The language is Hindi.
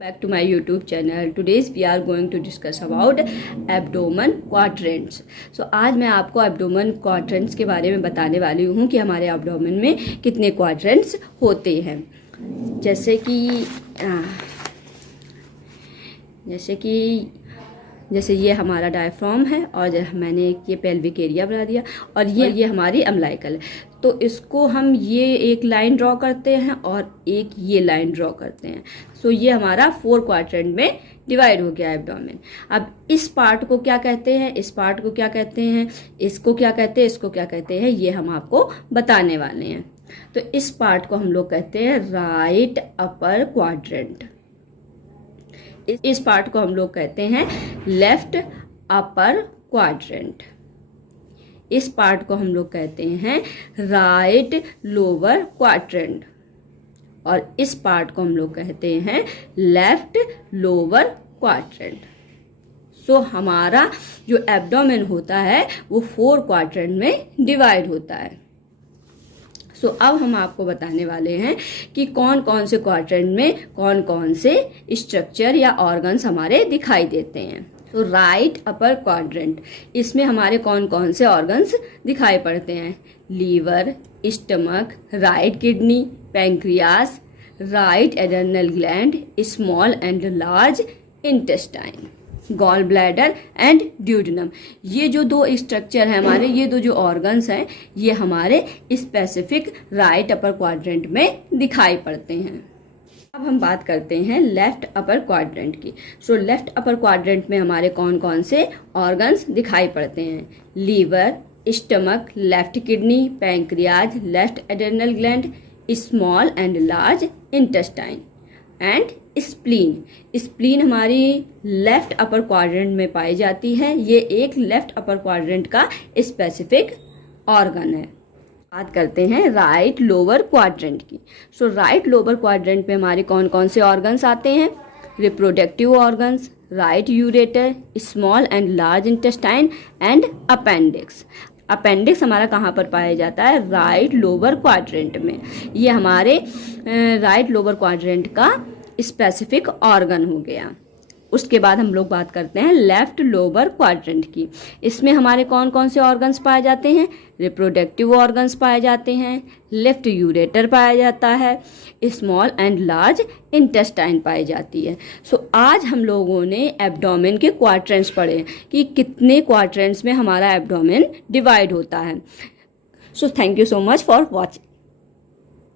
Back to my YouTube channel. Today's we are going to discuss about abdomen quadrants. So आज मैं आपको abdomen quadrants के बारे में बताने वाली हूँ कि हमारे abdomen में कितने quadrants होते हैं। जैसे ये हमारा डायफ्राम है और मैंने ये पेल्विक एरिया बना दिया और ये हमारी अम्लाइकल है। तो इसको हम ये एक लाइन ड्रॉ करते हैं और एक ये लाइन ड्रॉ करते हैं। सो ये हमारा 4 क्वाड्रेंट में डिवाइड हो गया एब्डोमेन। अब इस पार्ट को क्या कहते हैं, इस पार्ट को क्या कहते हैं, इसको क्या कहते हैं, इसको क्या कहते हैं, ये हम आपको बताने वाले हैं। तो इस पार्ट को हम लोग कहते हैं राइट अपर क्वाड्रेंट। इस पार्ट को हम लोग कहते हैं लेफ्ट अपर क्वाड्रेंट। इस पार्ट को हम लोग कहते हैं राइट लोअर क्वाड्रेंट और इस पार्ट को हम लोग कहते हैं लेफ्ट लोअर क्वाड्रेंट। सो हमारा जो एब्डोमेन होता है वो 4 क्वाड्रेंट में डिवाइड होता है। सो अब हम आपको बताने वाले हैं कि कौन कौन से क्वाड्रेंट में कौन कौन से स्ट्रक्चर या ऑर्गन्स हमारे दिखाई देते हैं। तो राइट अपर क्वाड्रेंट, इसमें हमारे कौन कौन से ऑर्गन्स दिखाई पड़ते हैं। Liver, stomach, right kidney, pancreas, right adrenal gland, small and large intestine, gall bladder and duodenum. ये जो 2 स्ट्रक्चर हैं हमारे, ये जो ऑर्गन्स हैं, ये हमारे स्पेसिफिक राइट अपर क्वाड्रेंट में दिखाई पड़ते हैं। अब हम बात करते हैं लेफ्ट अपर क्वाड्रेंट की। सो लेफ्ट अपर क्वाड्रेंट में हमारे कौन कौन से ऑर्गन्स दिखाई पड़ते हैं। Liver, stomach, left kidney, pancreas, left adrenal gland, small and large intestine and spleen. Spleen हमारी लेफ्ट अपर क्वाड्रेंट में पाई जाती है। ये एक लेफ्ट अपर क्वाड्रेंट का स्पेसिफिक ऑर्गन है। बात करते हैं राइट लोअर क्वाड्रेंट की। सो राइट लोअर क्वाड्रेंट में हमारे कौन कौन से ऑर्गन्स आते हैं। Reproductive organs, right ureter, small and large intestine and appendix. Appendix हमारा कहाँ पर पाया जाता है, राइट लोअर क्वाड्रेंट में। ये हमारे राइट लोअर क्वाड्रेंट का स्पेसिफिक ऑर्गन हो गया। उसके बाद हम लोग बात करते हैं लेफ्ट लोअर क्वाड्रेंट की। इसमें हमारे कौन कौन से ऑर्गन्स पाए जाते हैं। रिप्रोडक्टिव ऑर्गन्स पाए जाते हैं, लेफ्ट यूरेटर पाया जाता है, स्मॉल एंड लार्ज इंटेस्टाइन पाई जाती है। सो आज हम लोगों ने एब्डोमेन के क्वाड्रेंट्स पढ़े कि कितने क्वाड्रेंट्स में हमारा एब्डोमेन डिवाइड होता है। So thank you so much for watching.